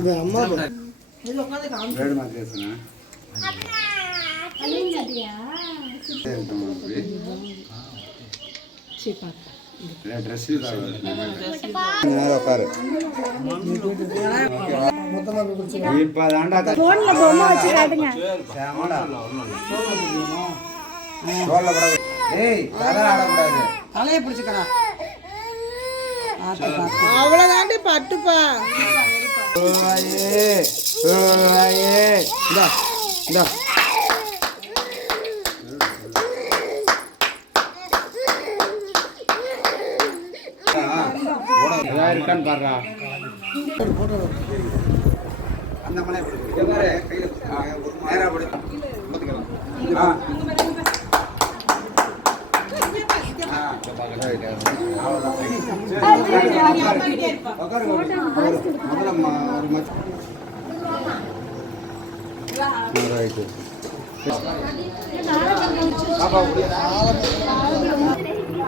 அம்மா வேடு மாத்திரேசனா ட்ரெஸ் உட்காரு இப்ப தாண்டா போன்ல பொம்மை வச்சு காட்டுங்க ஏய் தலை ஆடக்கூடாது தலையை பிடிச்சிக்கடா அவ்வளோதாண்டி பட்டுப்பா இந்தா இந்தா இருக்கான்னு பாடுறா அந்த மலை நேரா படி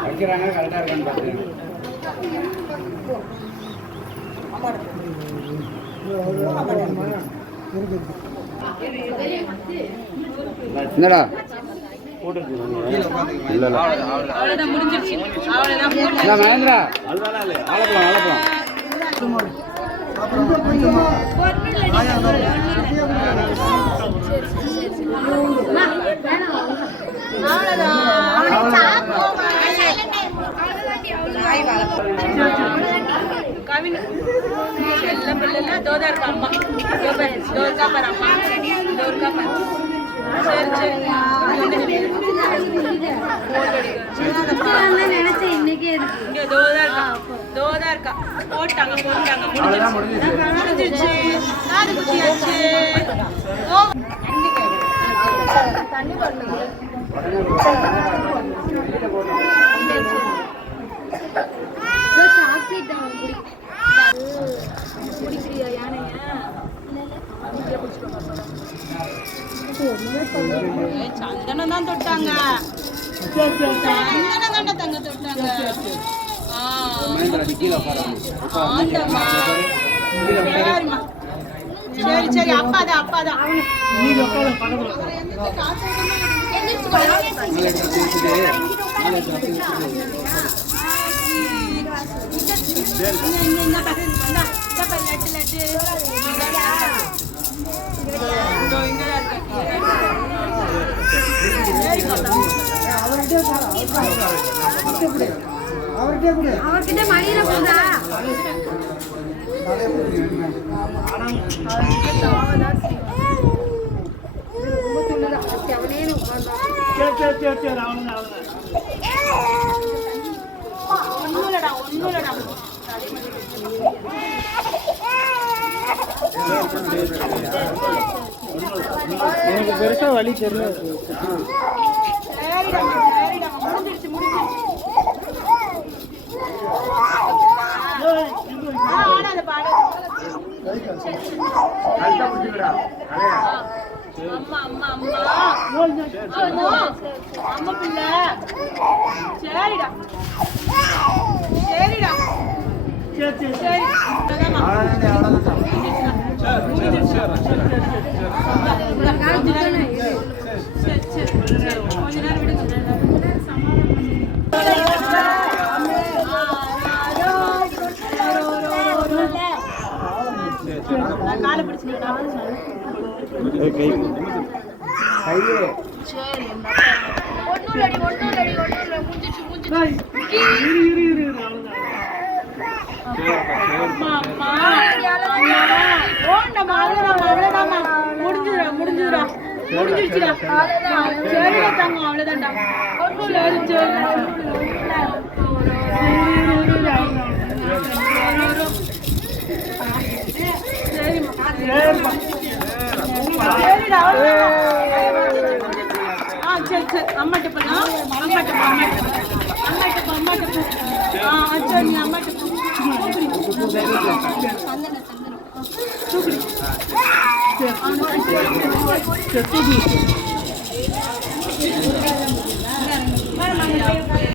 வைக்கிறாங்க கரெக்டா இருக்கான்னு பாத்துங்க என்னடா மகேந்திரா அழப்பலாம் சந்தனம் தான் தொட்டாங்க சந்தனம் தங்க தொட்டாங்க சரி சரி அப்பாதான் அப்பாதான் அவர்கிட்ட மணியில போதா எனக்கு பெருசா வழி தெரியல அம்மா அம்மா அம்மா அம்மா பிள்ளை சரிடா சரிடா சரி சரி கொஞ்ச நேரம் விடுங்க காலை பிடிச்சிட்டா முடிஞ்சுதுடா சரி தாங்க அவ்வளவுதான்டா சரி சரி அம்மாட்ட பண்ணா அம்மாட்ட சரி அம்மாட்ட சூப்பரி